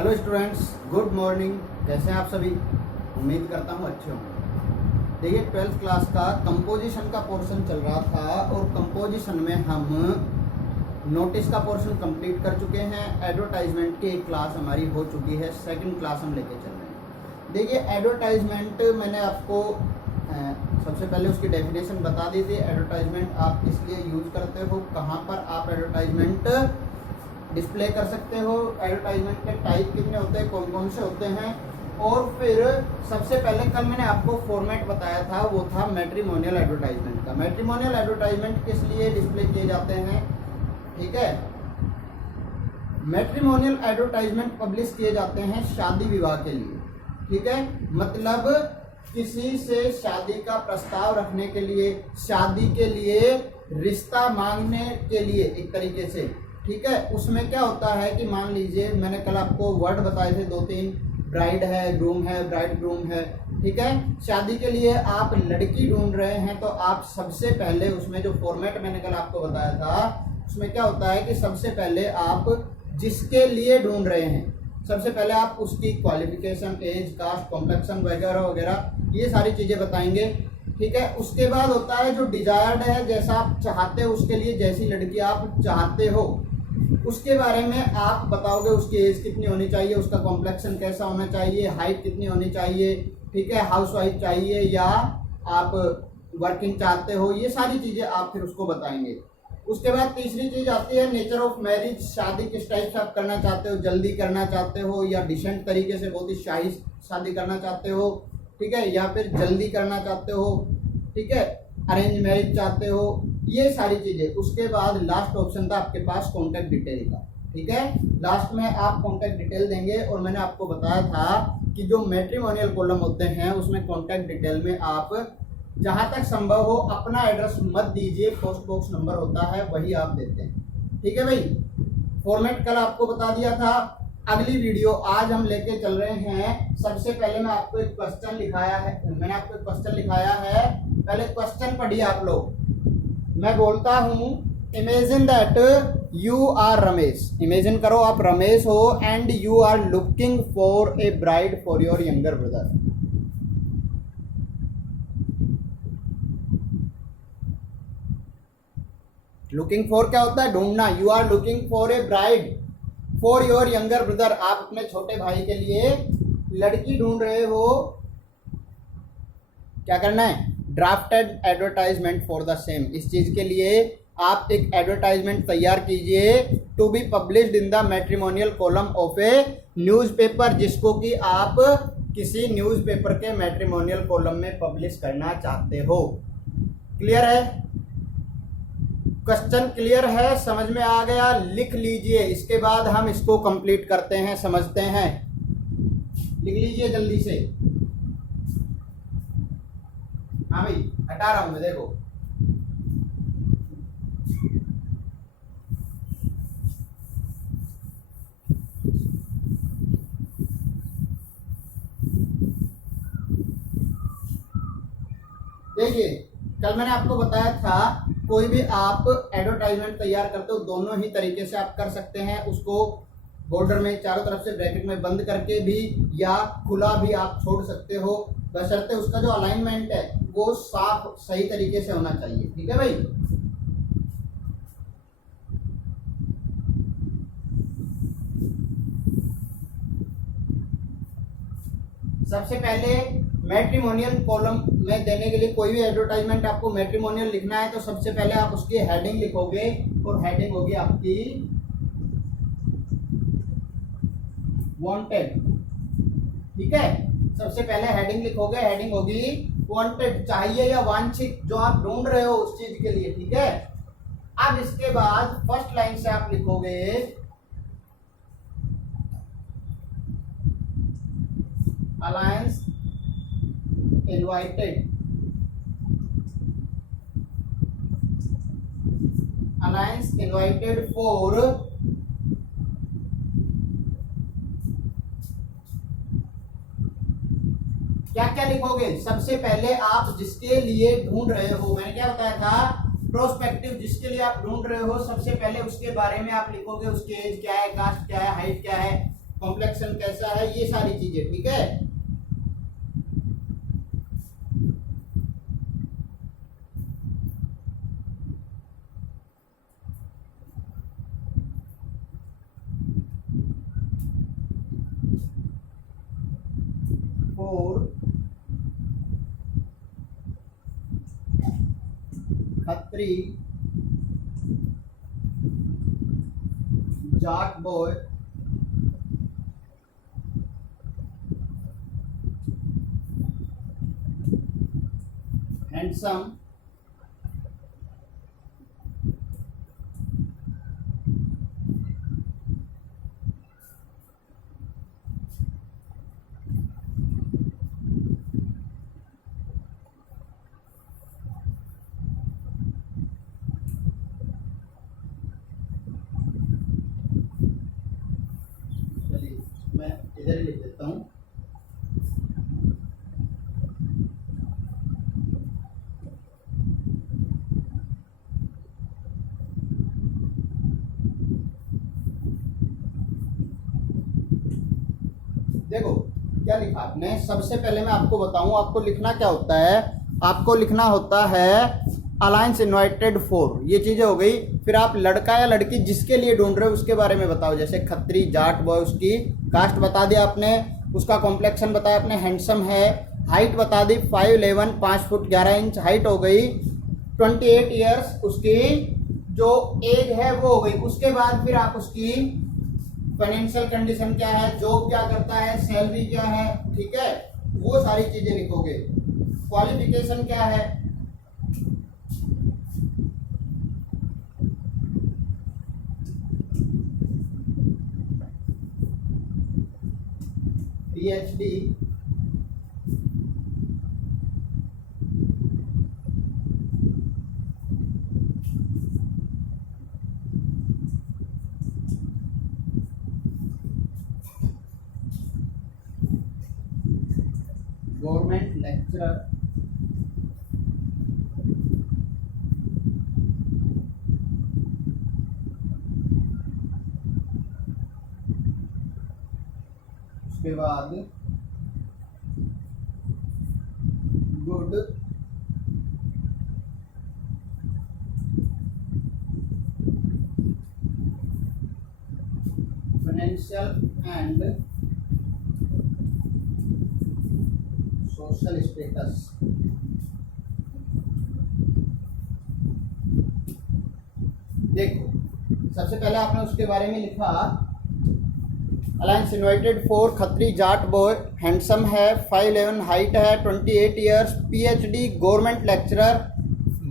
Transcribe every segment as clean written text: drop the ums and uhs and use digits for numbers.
Hello students, good morning. कैसे हैं आप सभी? उम्मीद करता हूँ अच्छे होंगे। देखिए, 12th क्लास का कंपोजिशन का पोर्शन चल रहा था और कंपोजिशन में हम नोटिस का पोर्शन कंप्लीट कर चुके हैं। एडवर्टाइजमेंट की एक क्लास हमारी हो चुकी है, सेकंड क्लास हम लेके चल रहे हैं। देखिए, एडवर्टाइजमेंट मैंने आपको सबसे पहले उसकी डेफिनेशन बता दी थी। एडवर्टाइजमेंट आप इसलिए यूज करते हो, कहाँ पर आप एडवर्टाइजमेंट डिस्प्ले कर सकते हो, एडवर्टाइजमेंट के टाइप कितने होते हैं, कौन कौन से होते हैं। और फिर सबसे पहले कल मैंने आपको फॉर्मेट बताया था, वो था मैट्रिमोनियल एडवर्टाइजमेंट का। मैट्रिमोनियल एडवर्टाइजमेंट किस लिए डिस्प्ले किए जाते हैं? ठीक है, मैट्रिमोनियल एडवर्टाइजमेंट पब्लिश किए जाते हैं शादी विवाह के लिए। ठीक है, मतलब किसी से शादी का प्रस्ताव रखने के लिए, शादी के लिए रिश्ता मांगने के लिए एक तरीके से। ठीक है, उसमें क्या होता है कि मान लीजिए मैंने कल आपको वर्ड बताए थे 2-3, ब्राइड है, ग्रूम है, ब्राइड ग्रूम है। ठीक है, शादी के लिए आप लड़की ढूंढ रहे हैं तो आप सबसे पहले उसमें जो फॉर्मेट मैंने कल आपको बताया था, उसमें क्या होता है कि सबसे पहले आप जिसके लिए ढूंढ रहे हैं, सबसे पहले आप उसकी क्वालिफिकेशन, एज, कास्ट, कॉम्प्लेक्शन वगैरह वगैरह ये सारी चीज़ें बताएंगे। ठीक है, उसके बाद होता है जो डिजायर्ड है, जैसा आप चाहते हो उसके लिए, जैसी लड़की आप चाहते हो उसके बारे में आप बताओगे। उसकी एज कितनी होनी चाहिए, उसका कॉम्प्लेक्शन कैसा होना चाहिए, हाइट कितनी होनी चाहिए। ठीक है, हाउसवाइफ चाहिए या आप वर्किंग चाहते हो, ये सारी चीज़ें आप फिर उसको बताएंगे। उसके बाद तीसरी चीज़ आती है नेचर ऑफ मैरिज। शादी किस टाइप से आप करना चाहते हो, जल्दी करना चाहते हो या डिसेंट तरीके से बहुत ही शाही शादी करना चाहते हो। ठीक है, या फिर जल्दी करना चाहते हो। ठीक है, अरेंज मैरिज चाहते हो, ये सारी चीजें। उसके बाद लास्ट ऑप्शन था आपके पास कॉन्टैक्ट डिटेल का। ठीक है, लास्ट में आप कॉन्टैक्ट डिटेल देंगे और मैंने आपको बताया था कि जो मैट्रिमोनियल कॉलम होते हैं उसमें कॉन्टैक्ट डिटेल में आप जहां तक संभव हो अपना एड्रेस मत दीजिए, पोस्ट बॉक्स नंबर होता है वही आप देते हैं। ठीक है भाई, फॉर्मेट कल आपको बता दिया था। अगली वीडियो आज हम लेके चल रहे हैं। सबसे पहले मैं आपको एक क्वेश्चन लिखाया है, मैंने आपको एक क्वेश्चन लिखाया है, पहले क्वेश्चन पढ़िए आप लोग। मैं बोलता हूं imagine that you are Ramesh. Imagine करो आप रमेश हो and you are looking for a bride for your younger brother. Looking for क्या होता है? ढूंढना। You are looking for a bride for your younger brother. आप अपने छोटे भाई के लिए लड़की ढूंढ रहे हो। क्या करना है? Drafted advertisement for the same. इस चीज के लिए आप एक एडवर्टाइजमेंट तैयार कीजिए to be published in the matrimonial column of a newspaper, जिसको कि आप किसी न्यूज़पेपर के मैट्रिमोनियल कॉलम में पब्लिश करना चाहते हो। क्लियर है? क्वेश्चन क्लियर है? समझ में आ गया? लिख लीजिए, इसके बाद हम इसको कंप्लीट करते हैं, समझते हैं। लिख लीजिए जल्दी से। हाँ भाई, हटा रहा हूं मैं, देखो। देखिए, कल मैंने आपको बताया था कोई भी आप एडवर्टाइजमेंट तैयार करते हो दोनों ही तरीके से आप कर सकते हैं। उसको बॉर्डर में चारों तरफ से ब्रैकेट में बंद करके भी या खुला भी आप छोड़ सकते हो, बशर्ते उसका जो अलाइनमेंट है वो साफ सही तरीके से होना चाहिए। ठीक है भाई, सबसे पहले मैट्रिमोनियल कॉलम में देने के लिए कोई भी एडवर्टाइजमेंट आपको मैट्रिमोनियल लिखना है तो सबसे पहले आप उसकी हेडिंग लिखोगे और हेडिंग होगी आपकी वांटेड। ठीक है, सबसे पहले हेडिंग लिखोगे, हेडिंग होगी वांटेड, चाहिए या वांछित, जो आप ढूंढ रहे हो उस चीज के लिए। ठीक है, अब इसके बाद फर्स्ट लाइन से आप लिखोगे alliance invited, alliance invited for क्या क्या लिखोगे? सबसे पहले आप जिसके लिए ढूंढ रहे हो, मैंने क्या बताया था, प्रोस्पेक्टिव, जिसके लिए आप ढूंढ रहे हो सबसे पहले उसके बारे में आप लिखोगे। उसकी एज क्या है, कास्ट क्या है, हाइट क्या है, कॉम्प्लेक्शन कैसा है, ये सारी चीजें, ठीक है। Four Khatri Jat boy handsome मैं इधर ही लिख देता हूँ। देखो क्या लिखा आपने, सबसे पहले मैं आपको बताऊं, आपको लिखना क्या होता है, आपको लिखना होता है अलायंस इनवाइटेड फोर, ये चीजें हो गई। फिर आप लड़का या लड़की जिसके लिए ढूंढ रहे हो उसके बारे में बताओ, जैसे खत्री जाट बॉय, उसकी कास्ट बता दिया आपने, उसका कॉम्प्लेक्शन बताया आपने, हैंडसम है, हाइट बता दी 5'11", 5 फुट 11 इंच हाइट हो गई, 28 ईयर्स उसकी जो एज है वो हो गई। उसके बाद फिर आप उसकी फाइनेंशियल कंडीशन क्या है, जॉब क्या करता है, सैलरी क्या है, ठीक है, वो सारी चीजें लिखोगे। क्वालिफिकेशन क्या है, पीएचडी, गवर्नमेंट लेक्चरर, उसके बाद good financial and social status. देखो सबसे पहले आपने उसके बारे में लिखा, alliance invited four, Khatri Jat boy, handsome है, 5'11" हाइट है, 28 years, PhD, government lecturer,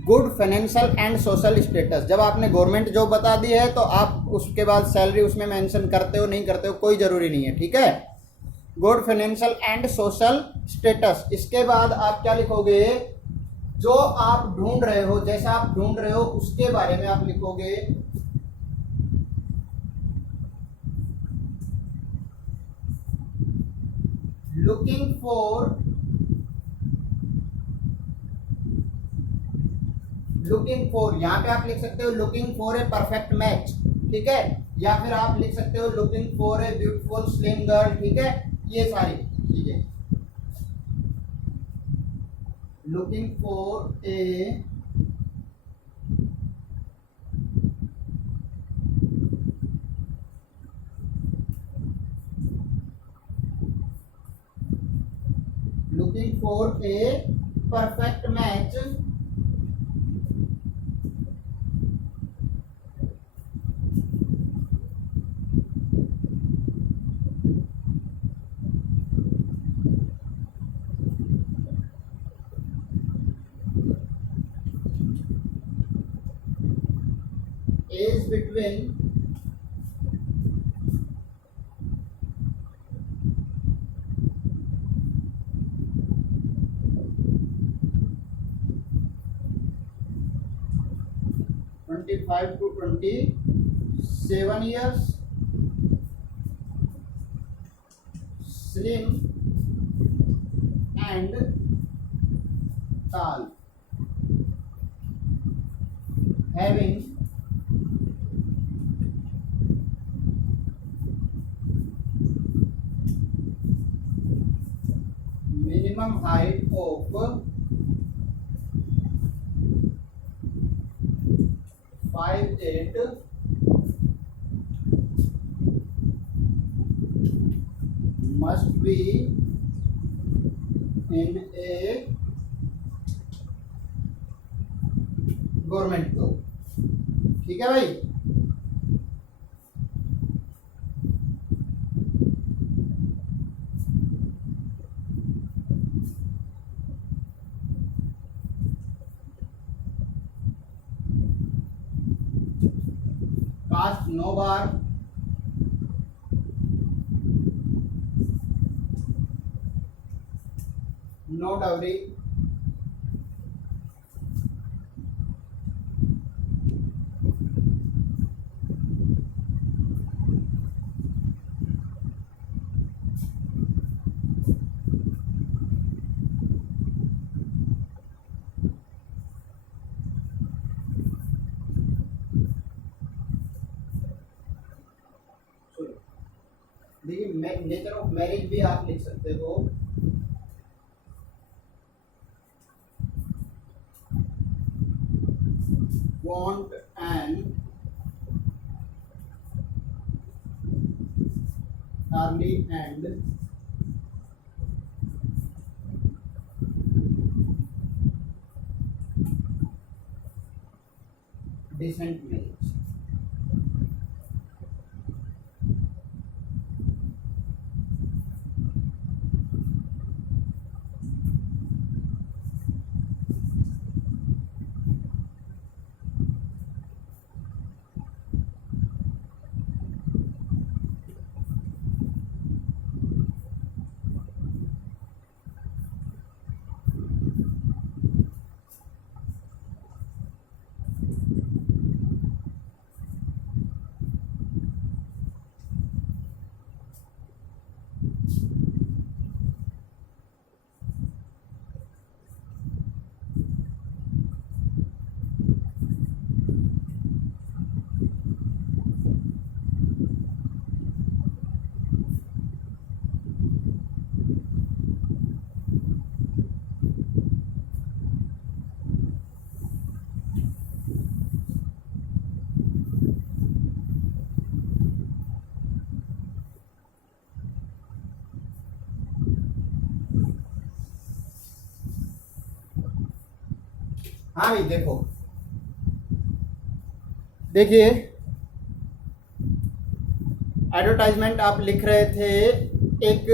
good financial and social status. जब आपने गवर्नमेंट जॉब बता दी है तो आप उसके बाद सैलरी उसमें मेंशन करते हो नहीं करते हो कोई ज़रूरी नहीं है, ठीक है। Good financial and social status. इसके बाद आप क्या लिखोगे, जो आप ढूंढ रहे हो, जैसा आप ढूंढ रहे हो उसके बारे में आप लिखोगे। लुकिंग फॉर, लुकिंग फॉर, यहां पे आप लिख सकते हो looking for a perfect match, ठीक है, या फिर आप लिख सकते हो looking for a beautiful slim girl, ठीक है, ये सारी चीजें। Looking for A looking for a perfect match is between 25 to 27 years, slim and tall, having minimum height of 5'8" must be in a government job. ठीक है भाई। Cast 9 बार, no dowry, देखिए nature of marriage भी आप लिख सकते हो। want an early and decent marriage। हाँ भाई देखो, देखिए एडवर्टाइजमेंट आप लिख रहे थे, एक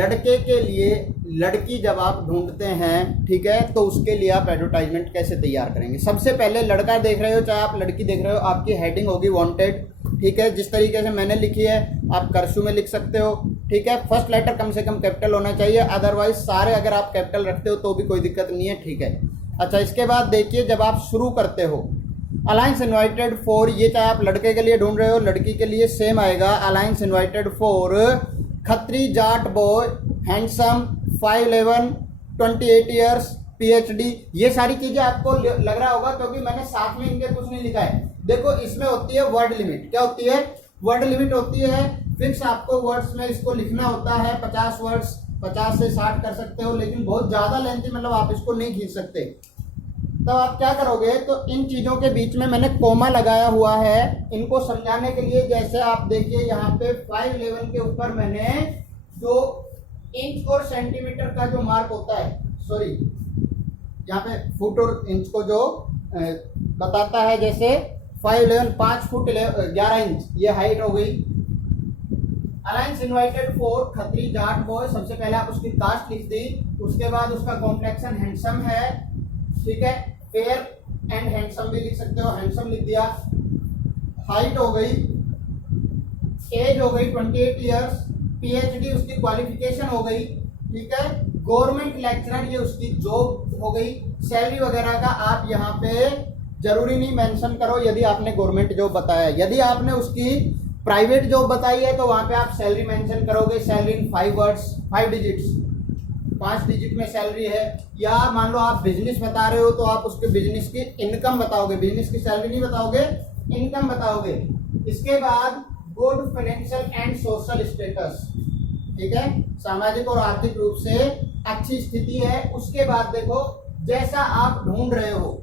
लड़के के लिए लड़की जब आप ढूंढते हैं, ठीक है, तो उसके लिए आप एडवर्टाइजमेंट कैसे तैयार करेंगे। सबसे पहले लड़का देख रहे हो चाहे आप लड़की देख रहे हो, आपकी हेडिंग होगी वांटेड। ठीक है, जिस तरीके से मैंने लिखी है आप कर्सू में लिख सकते हो। ठीक है, फर्स्ट लेटर कम से कम कैपिटल होना चाहिए, अदरवाइज सारे अगर आप कैपिटल रखते हो तो भी कोई दिक्कत नहीं है। ठीक है, अच्छा इसके बाद देखिए जब आप शुरू करते हो अलायंस इनवाइटेड फॉर, ये चाहे आप लड़के के लिए ढूंढ रहे हो लड़की के लिए सेम आएगा। Alliance invited for Khatri Jat boy handsome 5'11" 28 years PhD। ये सारी चीजें आपको लग रहा होगा क्योंकि मैंने साथ में इनके कुछ नहीं लिखा है। देखो इसमें होती है वर्ड लिमिट। क्या होती है? वर्ड लिमिट होती है फिक्स, आपको वर्ड्स में इसको लिखना होता है 50 वर्ड्स, 50 से 60 कर सकते हो, लेकिन बहुत ज्यादा लेंथी मतलब आप इसको नहीं खींच सकते। तो आप क्या करोगे, तो इन चीजों के बीच में मैंने कोमा लगाया हुआ है इनको समझाने के लिए। जैसे आप देखिए यहाँ पे 5'11" के ऊपर मैंने जो इंच और सेंटीमीटर का जो मार्क होता है, सॉरी यहाँ पे फुट और इंच को जो बताता है, जैसे 5'11" 5 फुट 11 इंच ये हाइट हो गई। Alliance invited for Khatri Jat boy, सबसे पहले आप उसकी कास्ट लिख दी, उसके बाद उसका कॉम्प्लेक्शन हैंडसम है। ठीक है, फेयर एंड हैंडसम भी लिख सकते हो, हैंडसम लिख दिया। हाइट हो गई, एज हो गई 28 ईयर्स, PhD उसकी क्वालिफिकेशन हो गई। ठीक है, गवर्नमेंट लेक्चरर ये उसकी जॉब हो गई। सैलरी वगैरह का आप यहाँ पे जरूरी नहीं मेंशन करो यदि आपने गवर्नमेंट जॉब बताया। यदि आपने उसकी प्राइवेट जॉब बताई है तो वहां पे आप सैलरी मेंशन करोगे, salary in 5 words, 5 digits, 5 digit में सैलरी है। या मान लो आप बिजनेस बता रहे हो तो आप उसके बिजनेस की इनकम बताओगे, बिजनेस की सैलरी नहीं बताओगे, इनकम बताओगे। इसके बाद good financial and social status, ठीक है, सामाजिक और आर्थिक रूप से अच्छी स्थिति है। उसके बाद देखो जैसा आप ढूंढ रहे हो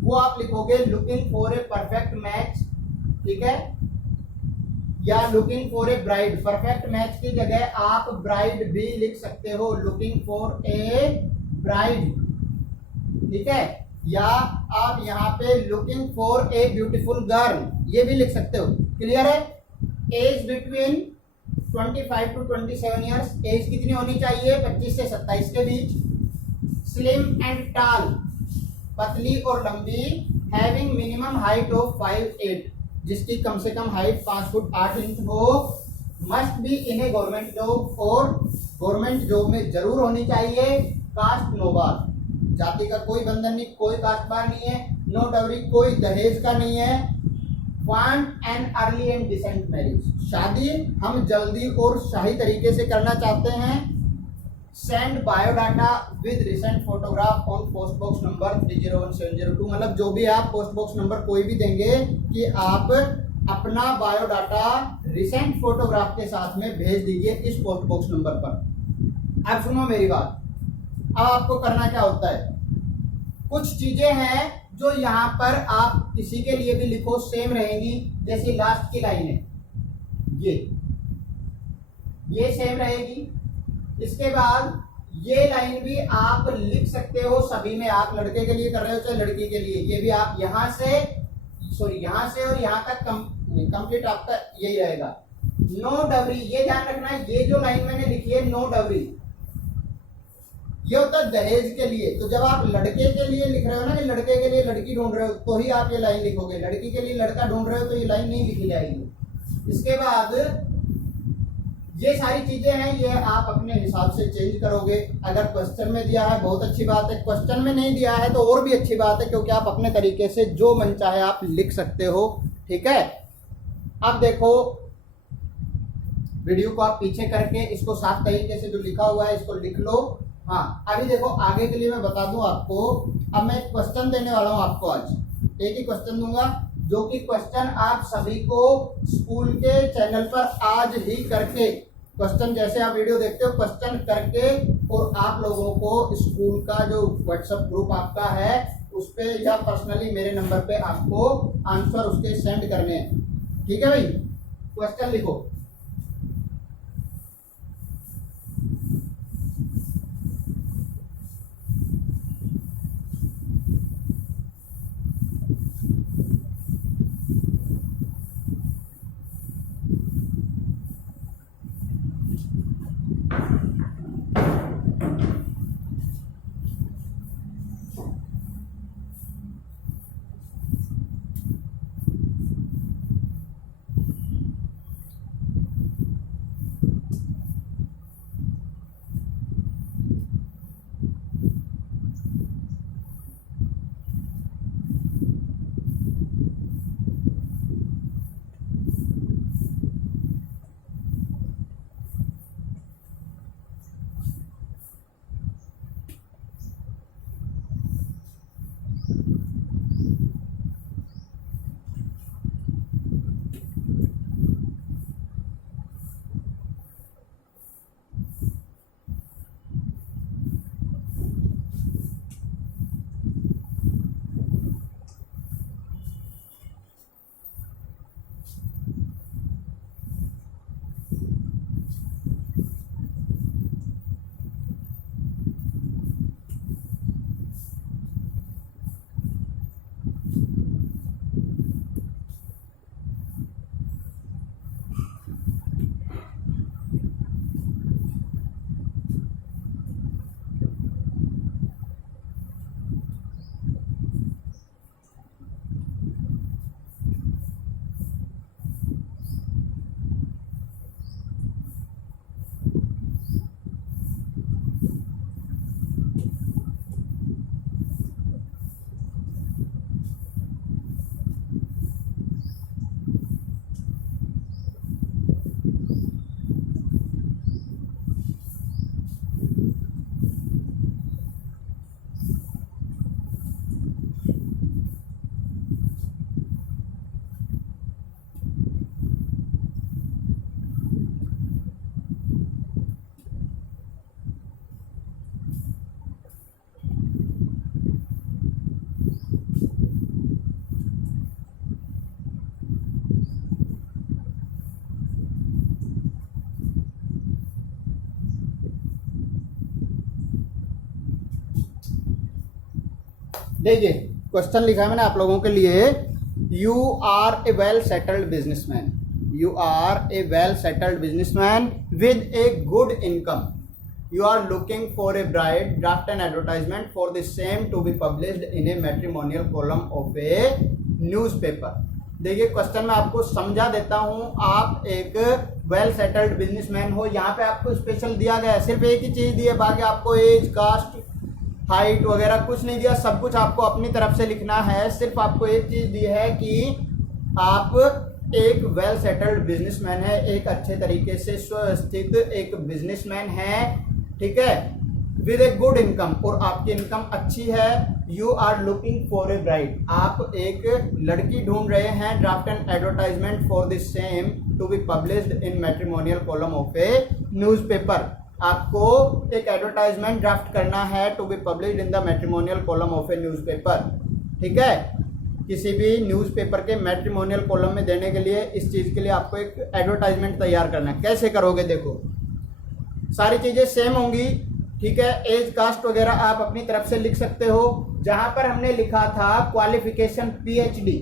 वो आप लिखोगे looking for a perfect match, ठीक है, या looking for a bride. Perfect match की जगह आप ब्राइड भी लिख सकते हो, लुकिंग फॉर ए ब्राइड, ठीक है, या आप यहाँ पे looking for a beautiful girl ये भी लिख सकते हो। क्लियर है? Age between 25 to 27 years, age कितनी होनी चाहिए? 25 से 27 के बीच। स्लिम एंड टाल, पतली और लंबी। हैविंग मिनिमम हाइट ऑफ 5'8", जिसकी कम से कम हाइट 5 फुट 8 इंच हो। Must be in A government job, और गवर्नमेंट जॉब में जरूर होनी चाहिए। कास्ट नो बार, जाति का कोई बंधन नहीं, कोई कास्ट बार नहीं है। नो डाउरी, कोई दहेज का नहीं है। Want an early and decent marriage, शादी हम जल्दी और शाही तरीके से करना चाहते हैं। Send biodata with recent photograph on post box number 301702, मतलब जो भी आप पोस्ट बॉक्स नंबर कोई भी देंगे कि आप अपना बायोडाटा रिसेंट फोटोग्राफ के साथ में भेज दीजिए इस पोस्ट बॉक्स नंबर पर। अब सुनो मेरी बात, अब आपको करना क्या होता है, कुछ चीजें हैं जो यहाँ पर आप किसी के लिए भी लिखो सेम रहेंगी। जैसे लास्ट की लाइन है ये सेम रहेगी। इसके बाद ये लाइन भी आप लिख सकते हो सभी में, आप लड़के के लिए कर रहे हो चाहे लड़की के लिए, ये भी आप यहाँ से और यहाँ तक कंप्लीट आपका यही रहेगा। नो डवरी, ये ध्यान रखना है, ये जो लाइन मैंने लिखी है नो डवरी, ये होता है दहेज के लिए। तो जब आप लड़के के लिए लिख रहे हो ना कि लड़के के लिए लड़की ढूंढ रहे हो, तो ही आप ये लाइन लिखोगे। लड़की के लिए लड़का ढूंढ रहे हो तो ये लाइन नहीं लिखी जाएगी। इसके बाद ये सारी चीजें हैं, ये आप अपने हिसाब से चेंज करोगे। अगर क्वेश्चन में दिया है बहुत अच्छी बात है, क्वेश्चन में नहीं दिया है तो और भी अच्छी बात है, क्योंकि आप अपने तरीके से जो मन चाहे आप लिख सकते हो, ठीक है। अब देखो वीडियो को आप पीछे करके इसको साफ तरीके से जो लिखा हुआ है इसको लिख लो। हाँ, अभी देखो आगे के लिए मैं बता दूं आपको। अब मैं एक क्वेश्चन देने वाला हूं आपको, आज एक ही क्वेश्चन दूंगा, जो कि क्वेश्चन आप सभी को स्कूल के चैनल पर आज ही करके, क्वेश्चन जैसे आप वीडियो देखते हो क्वेश्चन करके, और आप लोगों को स्कूल का जो व्हाट्सएप ग्रुप आपका है उस पे या पर्सनली मेरे नंबर पे आपको आंसर उसके सेंड करने हैं, ठीक है भाई। क्वेश्चन लिखो। देखिए क्वेश्चन लिखा है मैंने आप लोगों के लिए, you are a well settled businessman, you are a well settled businessman with a good income, you are looking for a bride, draft an advertisement for the same to be published in a matrimonial column of a newspaper। देखिए question में आपको समझा देता हूं, आप एक well settled businessman हो, यहाँ पे आपको स्पेशल दिया गया है, सिर्फ एक ही चीज दी है, बाकी आपको एज, कास्ट, हाइट वगैरह कुछ नहीं दिया, सब कुछ आपको अपनी तरफ से लिखना है। सिर्फ आपको एक चीज दी है कि आप एक वेल सेटल्ड बिजनेसमैन है, एक अच्छे तरीके से सुव्यवस्थित एक बिजनेसमैन है, ठीक है, विद ए गुड इनकम, और आपकी इनकम अच्छी है। You are looking for a bride, आप एक लड़की ढूंढ रहे हैं। Draft an advertisement for the same to be published in matrimonial column of a newspaper, आपको एक एडवर्टाइजमेंट ड्राफ्ट करना है to be published in the matrimonial column of a newspaper, ठीक है, किसी भी न्यूज़पेपर के मैट्रिमोनियल कॉलम में देने के लिए, इस चीज़ के लिए आपको एक एडवर्टाइजमेंट तैयार करना है। कैसे करोगे, देखो सारी चीज़ें सेम होंगी, ठीक है, एज, कास्ट वगैरह आप अपनी तरफ से लिख सकते हो। जहां पर हमने लिखा था क्वालिफिकेशन पीएचडी,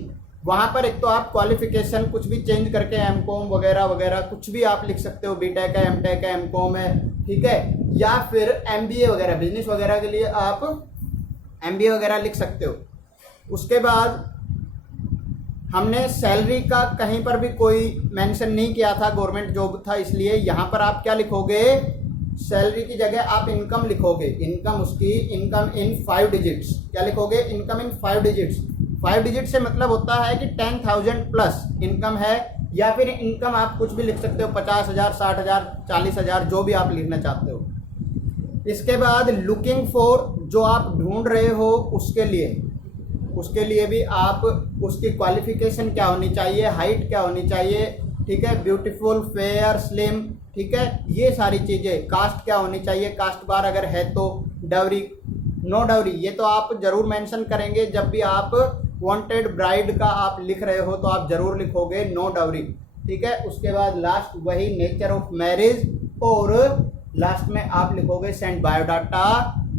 वहां पर एक तो आप क्वालिफिकेशन कुछ भी चेंज करके एमकॉम वगैरह वगैरह कुछ भी आप लिख सकते हो, बीटेक है, एमटेक है, एमकॉम है, ठीक है, या फिर एमबीए वगैरह, बिजनेस वगैरह के लिए आप एमबीए वगैरह लिख सकते हो। उसके बाद हमने सैलरी का कहीं पर भी कोई मेंशन नहीं किया था, गवर्नमेंट जॉब था, इसलिए यहाँ पर आप क्या लिखोगे, सैलरी की जगह आप इनकम लिखोगे, इनकम उसकी, इनकम इन 5 डिजिट्स, क्या लिखोगे, इनकम इन 5 डिजिट्स। 5 डिजिट से मतलब होता है कि 10,000 प्लस इनकम है, या फिर इनकम आप कुछ भी लिख सकते हो, 50,000, 60,000, 40,000, जो भी आप लिखना चाहते हो। इसके बाद लुकिंग फॉर, जो आप ढूंढ रहे हो उसके लिए भी आप उसकी क्वालिफिकेशन क्या होनी चाहिए, हाइट क्या होनी चाहिए, ठीक है, ब्यूटीफुल, फेयर, स्लिम, ठीक है, ये सारी चीज़ें, कास्ट क्या होनी चाहिए, कास्ट बार अगर है तो, डाउरी, नो डाउरी, ये तो आप जरूर मेंशन करेंगे। जब भी आप वांटेड ब्राइड का आप लिख रहे हो तो आप जरूर लिखोगे नो डाउरी, ठीक है। उसके बाद लास्ट वही नेचर ऑफ मैरिज, और लास्ट में आप लिखोगे send biodata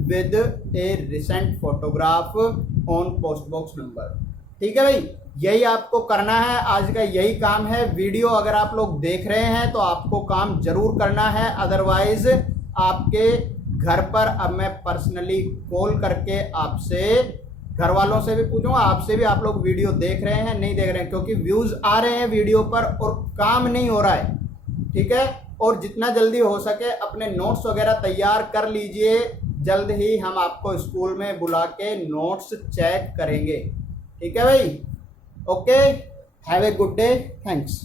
with A recent photograph on post box number, ठीक है भाई, यही आपको करना है, आज का यही काम है। वीडियो अगर आप लोग देख रहे हैं तो आपको काम जरूर करना है, अदरवाइज आपके घर पर अब मैं पर्सनली कॉल करके आपसे, घर वालों से भी पूछूंगा, आपसे भी, आप लोग वीडियो देख रहे हैं नहीं देख रहे हैं, क्योंकि व्यूज आ रहे हैं वीडियो पर और काम नहीं हो रहा है, ठीक है। और जितना जल्दी हो सके अपने नोट्स वगैरह तैयार कर लीजिए, जल्द ही हम आपको स्कूल में बुला के नोट्स चेक करेंगे, ठीक है भाई, okay, have a good day, thanks.